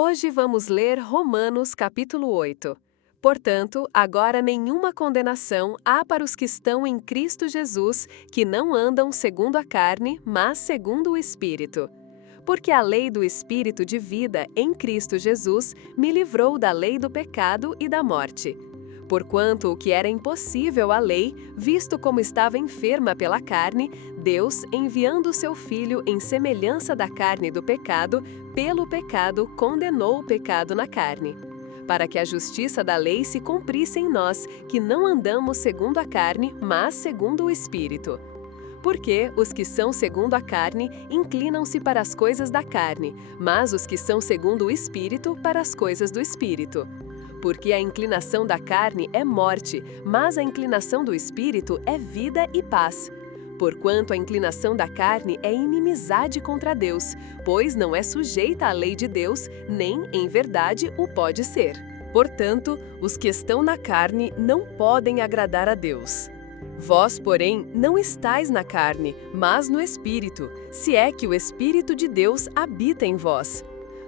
Hoje vamos ler Romanos capítulo 8. Portanto, agora nenhuma condenação há para os que estão em Cristo Jesus, que não andam segundo a carne, mas segundo o Espírito. Porque a lei do Espírito de vida em Cristo Jesus me livrou da lei do pecado e da morte. Porquanto o que era impossível à lei, visto como estava enferma pela carne, Deus, enviando o seu Filho em semelhança da carne do pecado, pelo pecado condenou o pecado na carne. Para que a justiça da lei se cumprisse em nós, que não andamos segundo a carne, mas segundo o Espírito. Porque os que são segundo a carne inclinam-se para as coisas da carne, mas os que são segundo o Espírito para as coisas do Espírito. Porque a inclinação da carne é morte, mas a inclinação do Espírito é vida e paz. Porquanto a inclinação da carne é inimizade contra Deus, pois não é sujeita à lei de Deus, nem, em verdade, o pode ser. Portanto, os que estão na carne não podem agradar a Deus. Vós, porém, não estáis na carne, mas no Espírito, se é que o Espírito de Deus habita em vós.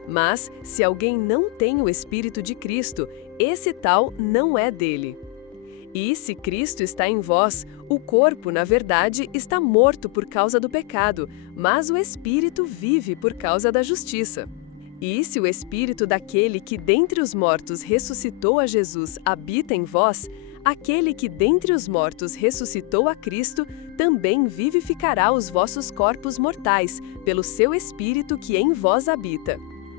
Mas, se alguém não tem o Espírito de Cristo, esse tal não é dele. E se Cristo está em vós, o corpo, na verdade, está morto por causa do pecado, mas o Espírito vive por causa da justiça. E se o Espírito daquele que dentre os mortos ressuscitou a Jesus habita em vós, aquele que dentre os mortos ressuscitou a Cristo também vivificará os vossos corpos mortais, pelo seu Espírito que em vós habita.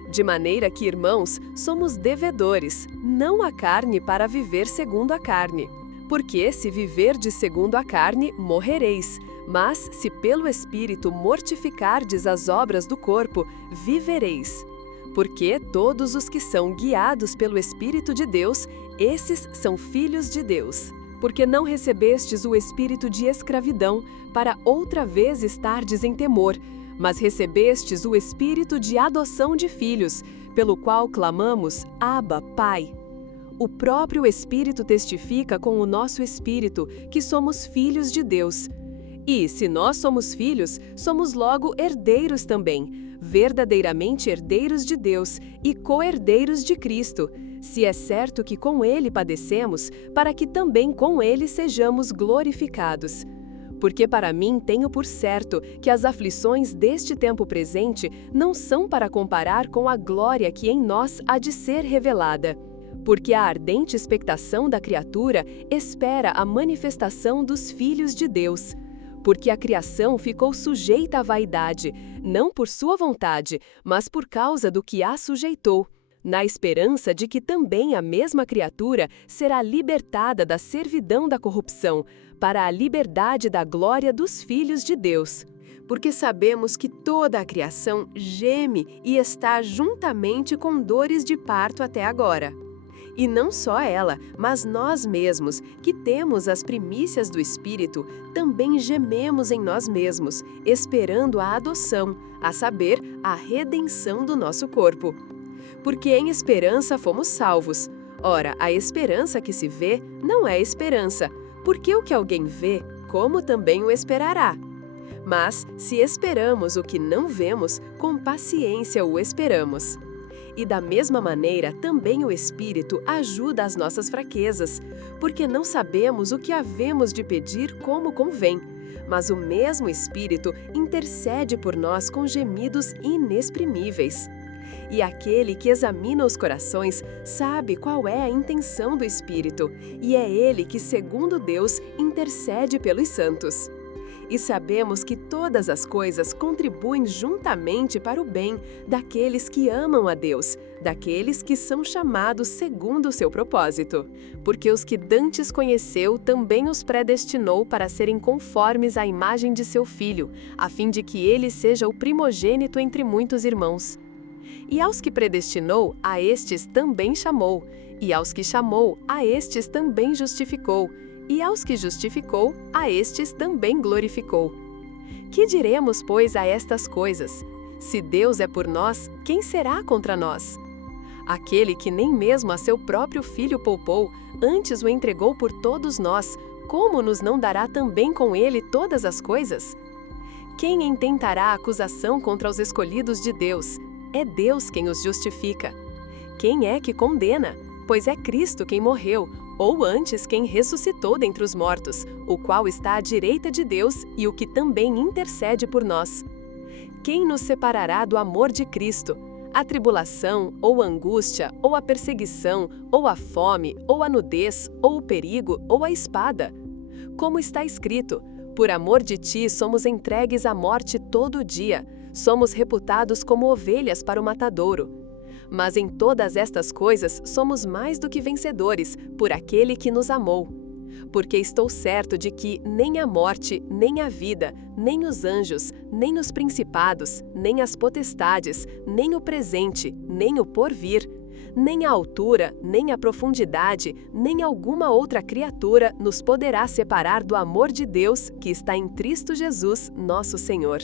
De maneira que, irmãos, somos devedores, não a carne para viver segundo a carne. Porque se viverdes segundo a carne, morrereis, mas se pelo Espírito mortificardes as obras do corpo, vivereis. Porque todos os que são guiados pelo Espírito de Deus, esses são filhos de Deus. Porque não recebestes o espírito de escravidão, para outra vez estardes em temor, mas recebestes o espírito de adoção de filhos, pelo qual clamamos, Abba, Pai. O próprio Espírito testifica com o nosso espírito que somos filhos de Deus. E, se nós somos filhos, somos logo herdeiros também, verdadeiramente herdeiros de Deus e co-herdeiros de Cristo, se é certo que com Ele padecemos, para que também com Ele sejamos glorificados. Porque para mim tenho por certo que as aflições deste tempo presente não são para comparar com a glória que em nós há de ser revelada. Porque a ardente expectação da criatura espera a manifestação dos filhos de Deus. Porque a criação ficou sujeita à vaidade, não por sua vontade, mas por causa do que a sujeitou, na esperança de que também a mesma criatura será libertada da servidão da corrupção, para a liberdade da glória dos filhos de Deus. Porque sabemos que toda a criação geme e está juntamente com dores de parto até agora. E não só ela, mas nós mesmos, que temos as primícias do Espírito, também gememos em nós mesmos, esperando a adoção, a saber, a redenção do nosso corpo. Porque em esperança fomos salvos. Ora, a esperança que se vê não é esperança, porque o que alguém vê, como também o esperará. Mas, se esperamos o que não vemos, com paciência o esperamos. E da mesma maneira, também o Espírito ajuda as nossas fraquezas, porque não sabemos o que havemos de pedir como convém, mas o mesmo Espírito intercede por nós com gemidos inexprimíveis. E aquele que examina os corações sabe qual é a intenção do Espírito, e é ele que, segundo Deus, intercede pelos santos. E sabemos que todas as coisas contribuem juntamente para o bem daqueles que amam a Deus, daqueles que são chamados segundo o seu propósito. Porque os que dantes conheceu também os predestinou para serem conformes à imagem de seu Filho, a fim de que ele seja o primogênito entre muitos irmãos. E aos que predestinou, a estes também chamou, e aos que chamou, a estes também justificou, e aos que justificou, a estes também glorificou. Que diremos, pois, a estas coisas? Se Deus é por nós, quem será contra nós? Aquele que nem mesmo a seu próprio Filho poupou, antes o entregou por todos nós, como nos não dará também com ele todas as coisas? Quem intentará acusação contra os escolhidos de Deus? É Deus quem os justifica. Quem é que condena? Pois é Cristo quem morreu, ou antes quem ressuscitou dentre os mortos, o qual está à direita de Deus e o que também intercede por nós. Quem nos separará do amor de Cristo? A tribulação, ou a angústia, ou a perseguição, ou a fome, ou a nudez, ou o perigo, ou a espada? Como está escrito: por amor de ti somos entregues à morte todo dia, somos reputados como ovelhas para o matadouro. Mas em todas estas coisas somos mais do que vencedores, por aquele que nos amou. Porque estou certo de que nem a morte, nem a vida, nem os anjos, nem os principados, nem as potestades, nem o presente, nem o porvir, nem a altura, nem a profundidade, nem alguma outra criatura nos poderá separar do amor de Deus que está em Cristo Jesus, nosso Senhor.